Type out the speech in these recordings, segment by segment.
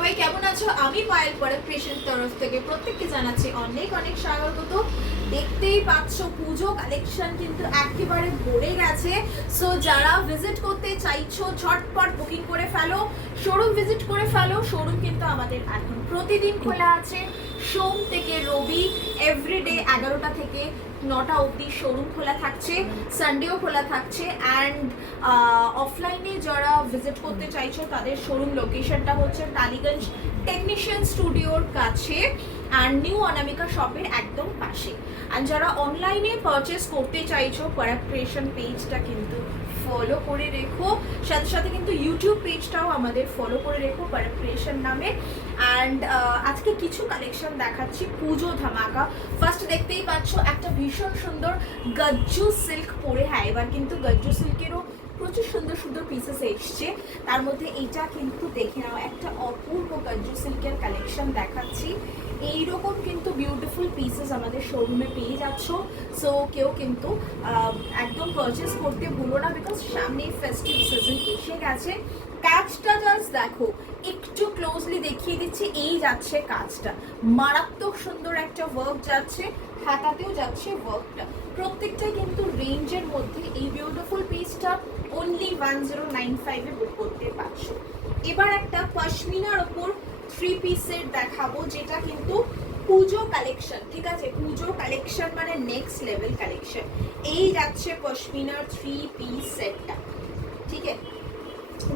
সবাই কেমন আছো? আমি পায়েল পরে পেশেন্ট তরফ থেকে প্রত্যেককে জানাচ্ছি অনেক অনেক স্বাগত। তো দেখতেই পাচ্ছ, পুজো কালেকশন কিন্তু একেবারে ভরে গেছে। সো যারা ভিজিট করতে চাইছো, ঝটপট বুকিং করে ফেলো। শোরুম ভিজিট করে ফেলো। শোরুম কিন্তু আমাদের এখন প্রতিদিন খোলা আছে। সোম থেকে রবি এভরিডে এগারোটা থেকে নটা অবধি শোরুম খোলা থাকছে সানডেও খোলা থাকছে অ্যান্ড অফলাইনে যারা ভিজিট করতে চাইছো তাদের শোরুম লোকেশনটা হচ্ছে টালিগঞ্জ টেকনিশিয়ান স্টুডিওর কাছে। অ্যান্ড নিউ অনামিকা শপের একদম পাশে। আর যারা অনলাইনে পারচেস করতে চাইছো পরাগ ক্রিয়েশন পেজটা কিন্তু ফলো করে রেখো। সাথে সাথে কিন্তু ইউটিউব পেজটাও আমাদের ফলো করে রেখো পরাগ ক্রিয়েশন নামে অ্যান্ড আজকে কিছু কালেকশন দেখাচ্ছি, পুজো ধামাকা। ফার্স্ট দেখতেই পাচ্ছ একটা ভীষণ সুন্দর গজ্জু সিল্ক পরে। হ্যাঁ এবার কিন্তু গজ্জু সিল্কেরও প্রচুর সুন্দর সুন্দর পিসেস এসছে। তার মধ্যে এইটা কিন্তু দেখে নাও, একটা অপূর্ব গজ্জু সিল্কের কালেকশন দেখাচ্ছি। এইরকম কিন্তু বিউটিফুল পিসেস আমাদের শোরুমে পেয়ে যাচ্ছ। সো কেউ কিন্তু একদম পারচেস করতে ভুলো না বিকজ সামনে ফেস্টিভ সিজন এসে গেছে। কাজটা জাস্ট দেখো, একটু ক্লোজলি দেখিয়ে দিচ্ছি, এই যাচ্ছে কাজটা। মারাত্মক সুন্দর একটা ওয়ার্ক যাচ্ছে, হাতাতেও যাচ্ছে ওয়ার্কটা প্রত্যেকটাই কিন্তু রেঞ্জের মধ্যে এই বিউটিফুল পিসটা অনলি ওয়ান জিরো নাইন ফাইভে বুক করতে পারছ। এবার একটা পশমিনার ওপর থ্রি পিসের দেখাবো, যেটা কিন্তু পুজো কালেকশন ঠিক আছে? পুজো কালেকশন মানে নেক্সট লেভেল কালেকশন এই যাচ্ছে পশমিনার থ্রি পিস সেটটা ঠিক আছে?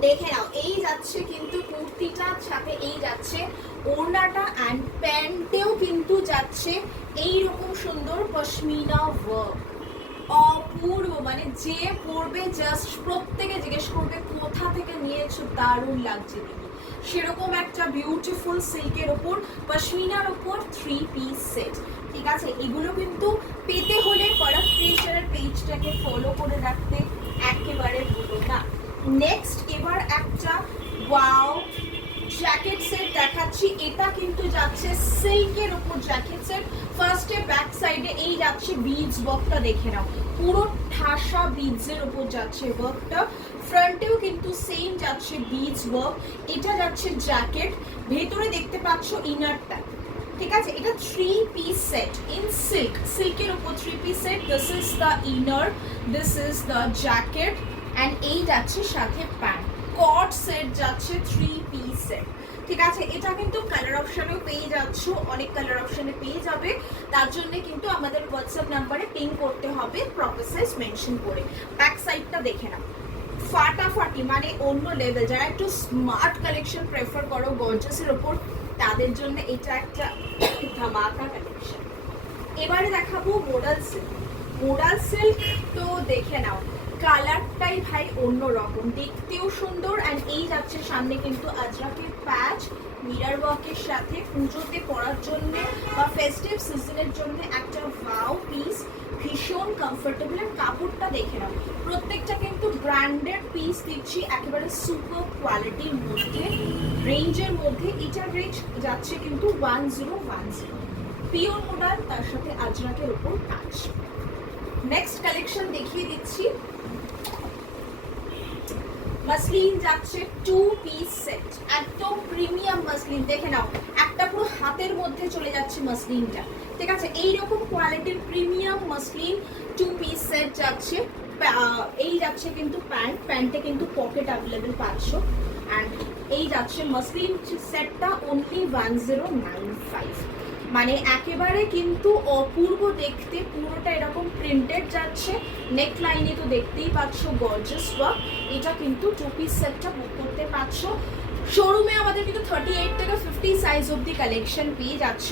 দেখে নাও, এই যাচ্ছে কিন্তু কুর্তিটার সাথে, এই যাচ্ছে ওড়নাটা অ্যান্ড প্যান্টেও কিন্তু যাচ্ছে এই রকম সুন্দর পশমিনা ওয়ার্ক অপূর্ব মানে যে পরবে জাস্ট প্রত্যেকে জিজ্ঞেস করবে, কোথা থেকে নিয়েছো? দারুণ লাগছে দেখি সেরকম একটা বিউটিফুল সিল্কের ওপর, পশমিনার ওপর থ্রি পিস সেট ঠিক আছে? এগুলো কিন্তু পেতে হলে পরাগ ক্রিয়েশনের পেজটাকে ফলো করে রাখতে একেবারে ভুলো না। নেক্সট এবার একটা ওয়াও জ্যাকেট সেট দেখাচ্ছি। এটা কিন্তু যাচ্ছে সিল্কের উপর জ্যাকেট সেট ফার্স্টে ব্যাক সাইডে এই যাচ্ছে বিডস ওয়ার্কটা দেখে নাও। পুরো ঠাসা বিডসের উপর যাচ্ছে ওয়ার্কটা ফ্রন্টেও কিন্তু সেম যাচ্ছে বিডস ওয়ার্ক এটা যাচ্ছে জ্যাকেট ভেতরে দেখতে পাচ্ছ ইনারটা ঠিক আছে? এটা three piece set in silk সিল্কের উপর three piece set this is the inner this is the jacket and এই যাচ্ছে সাথে প্যান্ট কট সেট যাচ্ছে থ্রি পিস সেট ঠিক আছে? এটা কিন্তু কালার অপশানেও পেয়ে যাচ্ছ, অনেক কালার অপশানে পেয়ে যাবে। তার জন্য কিন্তু আমাদের হোয়াটসঅ্যাপ নাম্বারে পিং করতে হবে প্রপার সাইজ মেনশন করে। ব্যাক সাইডটা দেখে নাও। ফাটাফাটি মানে অন্য লেভেল যারা একটু স্মার্ট কালেকশন প্রেফার করো গর্জাসের ওপর, তাদের জন্য এটা একটা ধামাকা কালেকশন এবারে দেখাবো মোডাল সিল্ক মোডাল সিল্ক তো দেখে নাও কালারটাই ভাই অন্য রকম দেখতেও সুন্দর অ্যান্ড এই যাচ্ছে সামনে কিন্তু আজরাকের প্যাচ মিরার ওয়ার্কের সাথে পুজোতে পরার জন্য বা ফেস্টিভ সিজনের জন্য একটা ভাও পিস ভীষণ কমফোর্টেবল আর কাপড়টা দেখে নাও। প্রত্যেকটা কিন্তু ব্র্যান্ডেড পিস দিচ্ছি একেবারে সুপার কোয়ালিটির মধ্যে। রেঞ্জের মধ্যে এটার রেঞ্জ যাচ্ছে কিন্তু one zero one zero pure modal তার সাথে আজরাকের উপর কাজ নেক্সট কালেকশন দেখিয়ে দিচ্ছি। মাসলিন যাচ্ছে টু পিস সেট একদম প্রিমিয়াম মাসলিন দেখে নাও, একটা পুরো হাতের মধ্যে চলে যাচ্ছে মাসলিনটা ঠিক আছে? এইরকম কোয়ালিটির premium muslin two piece set যাচ্ছে। এই যাচ্ছে কিন্তু প্যান্ট প্যান্টে কিন্তু পকেট অ্যাভেলেবেল পাচ্ছ অ্যান্ড এই যাচ্ছে মাসলিন সেটটা only one zero nine five মানে একেবারে কিন্তু অপূর্ব দেখতে, পুরোটা এরকম প্রিন্টেড যাচ্ছে। নেক লাইনে তো দেখতেই পাচ্ছ গর্জাস ওয়ার্ক এটা কিন্তু টু পিস সেটটা বুক করতে পারছ শোরুমে আমাদের কিন্তু থার্টি এইট থেকে ফিফটি সাইজ অব্দি কালেকশন পেয়ে যাচ্ছ।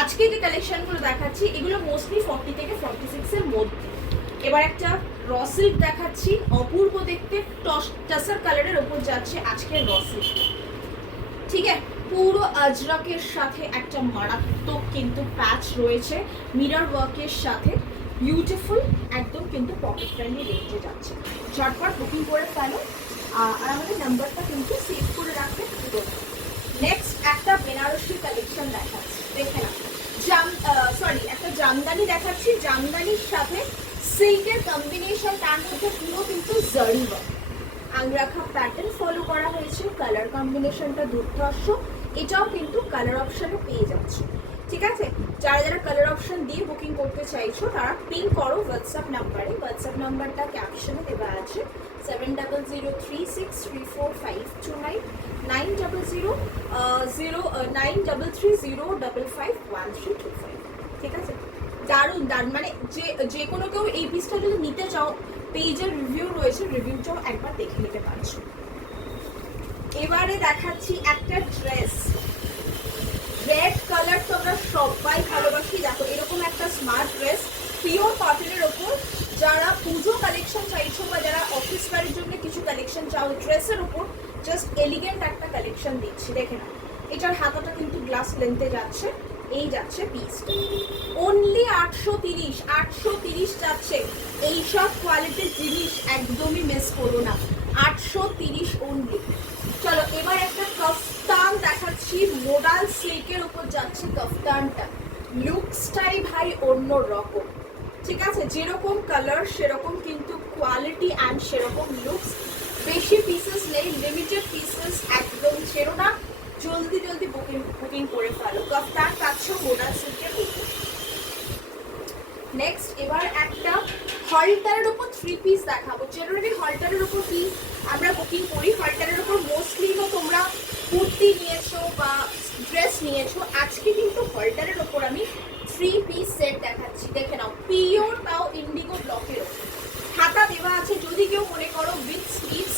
আজকে যে কালেকশনগুলো দেখাচ্ছি, এগুলো মোস্টলি ফর্টি থেকে ফর্টি সিক্সের মধ্যে। এবার একটা র সিল্ক দেখাচ্ছি, অপূর্ব দেখতে টস টাসার কালারের ওপর যাচ্ছে আজকের র সিল্ক ঠিক আছে? পুরো আজরাকের সাথে একটা মারাত্মক কিন্তু প্যাচ রয়েছে। মিরর ওয়ার্কের সাথে বিউটিফুল একদম কিন্তু পকেট ফ্রেন্ডলি রেঞ্জে যাচ্ছে। ঝটপট বুকিং করে ফেলো। আর আমাদের নাম্বারটা কিন্তু সেভ করে রাখতে নেক্সট একটা বেনারসি কালেকশন দেখাচ্ছি। দেখে না জাম সরি একটা জামদানি দেখাচ্ছি। জামদানির সাথে সিল্কের কম্বিনেশন তার মধ্যে পুরো কিন্তু জারি আংরাখা প্যাটার্ন ফলো করা হয়েছে। কালার কম্বিনেশনটা দুর্ধর্ষ। এটাও কিন্তু কালার অপশানে পেয়ে যাচ্ছ। ঠিক আছে? যারা যারা কালার অপশন দিয়ে বুকিং করতে চাইছো, তারা পিং করো হোয়াটসঅ্যাপ নাম্বারে হোয়াটসঅ্যাপ নাম্বারটা ক্যাপশনে দেওয়া আছে। Seven double zero three six three four five two nine nine double zero zero nine double three zero double five one three two five ঠিক আছে? দারুণ দারুণ। মানে যে যে কোনো কেউ এই পিসটা যদি নিতে চাও পেজের রিভিউ রয়েছে রিভিউটাও একবার দেখে নিতে পারছ। এবারে দেখাচ্ছি একটা ড্রেস রেড কালার তো আমরা সবাই ভালোবাসি। দেখো, এরকম একটা স্মার্ট ড্রেস পিওর কটনের ওপর। যারা পুজো কালেকশন চাইছো বা যারা অফিস ওয়ারের জন্য কিছু কালেকশন চাও ড্রেসের ওপর জাস্ট এলিগেন্ট একটা কালেকশন দিচ্ছি। দেখে না এটার হাতাটা কিন্তু গ্লাস লেন্থে যাচ্ছে। এই যাচ্ছে পিসটা অনলি আটশো তিরিশ আটশো তিরিশ যাচ্ছে। এইসব কোয়ালিটির জিনিস একদমই মিস করো না। আটশো তিরিশ অনলি চলো, এবার একটা কফতান দেখাচ্ছি। মোডাল সিল্কের উপর যাচ্ছে কফতানটা। লুকসটাই ভাই অন্য রকম। ঠিক আছে? যেরকম কালার সেরকম কিন্তু কোয়ালিটি অ্যান্ড সেরকম লুকস বেশি পিসেস নেই লিমিটেড পিসেস একদম ছেড়ো না। জলদি জলদি বুকিং বুকিং করে ফেলো। কফতান পাচ্ছ মোডাল সিল্কের উপর। নেক্সট এবার একটা হলটারের উপর থ্রি পিস দেখাবো। জেনারেলি হলটারের উপর কি আমরা বুকিং করি? হলটারের উপর মোস্টলিও তোমরা কুর্তি নিয়েছো বা ড্রেস নিয়েছো। আজকে কিন্তু হলটারের উপর আমি থ্রি পিস সেট দেখাচ্ছি। দেখে নাও পিওর তাও ইন্ডিগো ব্লকের খাতা দেওয়া আছে, যদি কেউ মনে করো উইথ স্লিভস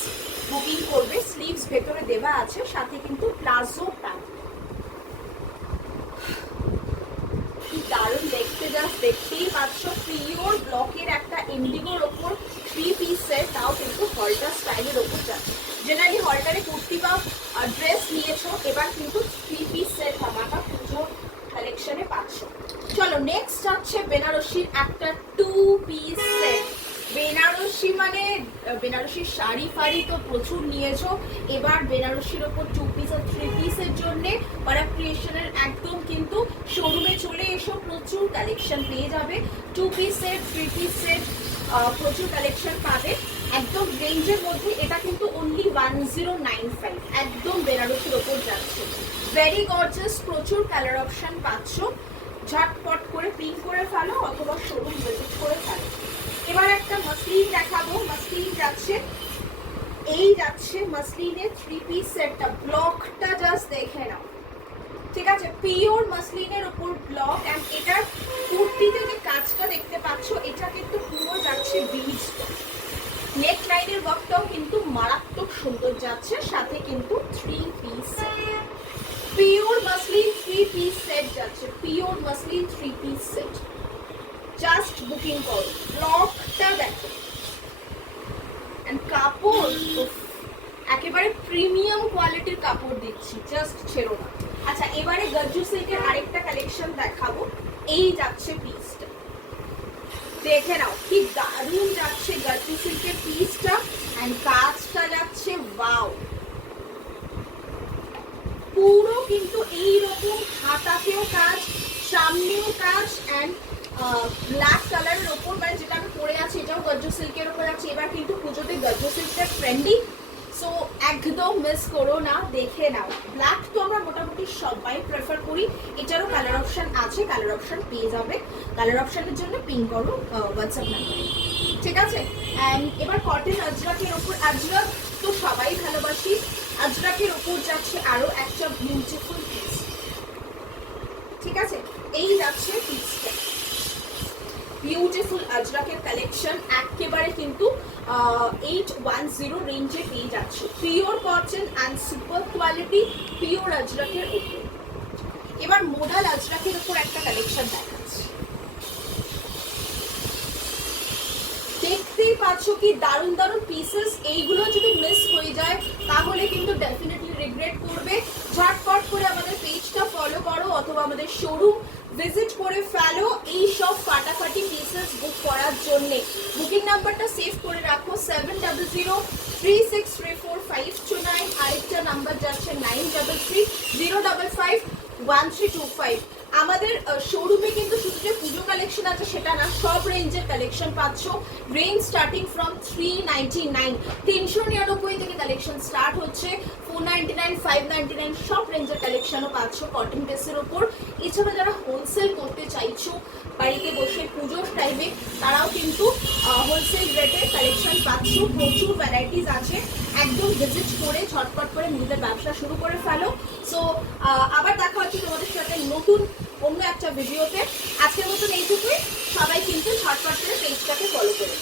বুকিং করবে স্লিভস ভেতরে দেওয়া আছে, সাথে কিন্তু প্লাজো প্যান্ট কি দারুণ দেখতে জাস্ট দেখতেই পাচ্ছ পিওর ব্লকের একটা ইন্ডিগোর ওপর থ্রি পিস সেট তাও কিন্তু হলটার স্টাইলের ওপর যাচ্ছে। জেনারেলি হলটারে কুর্তি বা ড্রেস নিয়েছো, এবার কিন্তু থ্রি পিস সেট হামাকা পুজোর কালেকশনে পাচ্ছ। চলো নেক্সট যাচ্ছে বেনারসির একটা টু পিস সেট বেনারসি মানে বেনারসির শাড়ি ফাড়ি তো প্রচুর নিয়েছো। এবার বেনারসির ওপর টু পিস আর থ্রি পিসের জন্য পারা ক্রিয়েশনের একদম কিন্তু শোরুমে চলে এসো, প্রচুর কালেকশন পেয়ে যাবে। Two piece set three piece set প্রচুর কালেকশন পাবে। একদম রেঞ্জের মধ্যে এটা কিন্তু only one zero nine five একদম বেনারসির ওপর যাচ্ছে। ভেরি গর্জাস প্রচুর কালার অপশন পাচ্ছ। ঝটপট করে পিন করে ফেলো অথবা শোরুম ভিজিট করে ফেলো। এবার একটা মাসলিন দেখাবো। মাসলিন যাচ্ছে। এই যাচ্ছে মাসলিনের থ্রি পিস সেটটা ব্লকটা জাস্ট দেখে নাও। ঠিক আছে? পিওর মাসলিনের উপর ব্লক এন্ড এটার কুর্তিতে যে কাজটা দেখতে পাচ্ছ। এটা কিন্তু পুরো যাচ্ছে বিজটা নেক লাইনের ওয়ার্কটাও কিন্তু মারাত্মক সুন্দর যাচ্ছে। সাথে কিন্তু three piece pure muslin three piece set যাচ্ছে। Pure muslin three piece set just booking করো। ব্লকটা দেখো এন্ড কাপড় উফ, একেবারে প্রিমিয়াম কোয়ালিটির কাপড় দিচ্ছি জাস্ট ছেড়ো না। আচ্ছা এবারে গজ্জু সিল্কের আরেকটা কালেকশন দেখাবো। এই যাচ্ছে পিসটা দেখে নাও, কি দারুণ যাচ্ছে গজ্জু সিল্কের পিসটা এন্ড কাজটা যাচ্ছে ওয়াও পুরো কিন্তু এই রকম হাতাতেও কাজ, সামনেও কাজ অ্যান্ড ব্ল্যাক কালারের ওপর মানে যেটা আমি পরে আছি, এটাও গজ্জ সিল্কের ওপর আছে। এবার কিন্তু পুজোতে গজ্জ সিল্কটা ট্রেন্ডিং সো একদম মিস করো না, দেখে নাও। ব্ল্যাক তো আমরা মোটামুটি সবাই প্রেফার করি। এটারও কালার অপশন আছে কালার অপশন পেয়ে যাবে। কালার অপশনের জন্য পিং করো হোয়াটসঅ্যাপ নাম্বারে ঠিক আছে? অ্যান্ড এবার কটন আজরাকের ওপর, আজরাক তো সবাই ভালোবাসি। আজরাকের ওপর যাচ্ছে আরও একটা বিউটিফুল পিস ঠিক আছে? এই যাচ্ছে পিসটা বিউটিফুল আজরাকের কালেকশন একেবারে কিন্তু এইট ওয়ান জিরো রেঞ্জে পেয়ে যাচ্ছে। Pure cotton and super quality pure আজরাকের ওপর এবার মোডাল আজরাকের ওপর একটা কালেকশন দেখাচ্ছি। দেখতেই পাচ্ছ কি দারুণ দারুণ পিসেস এইগুলো যদি মিস হয়ে যায় তাহলে কিন্তু ডেফিনেটলি রিগ্রেট করবে ঝটপট করে আমাদের পেজটা ফলো করো অথবা আমাদের শোরুম ভিজিট করে ফেলো এই সব ফাটাফাটি পিসেস বুক করার জন্যে বুকিং নাম্বারটা সেভ করে রাখো seven double zero three six three four five two nine আরেকটা নাম্বার যাচ্ছে nine double three zero double five one three two five আমাদের শোরুমে কিন্তু শুধু যে পুজো কালেকশন আছে সেটা না, সব রেঞ্জের কালেকশন পাচ্ছ। Range starting from three ninety nine তিনশো নিরানব্বই থেকে কালেকশন স্টার্ট হচ্ছে। Four ninety nine five ninety nine সব রেঞ্জের কটন ওপর। এছাড়া যারা হোলসেল করতে বাড়িতে বসে পুজোর টাইমে তারাও কিন্তু হোলসেল রেটে কালেকশন প্রচুর ভ্যারাইটিস আছে। একদম ভিজিট করে করে ব্যবসা শুরু করে ফেলো। সো আবার দেখা হচ্ছে তোমাদের সাথে নতুন অন্য একটা ভিডিওতে আজকের মতন এইটুকুই। সবাই কিন্তু ঝটপট করে পেজটাকে ফলো করে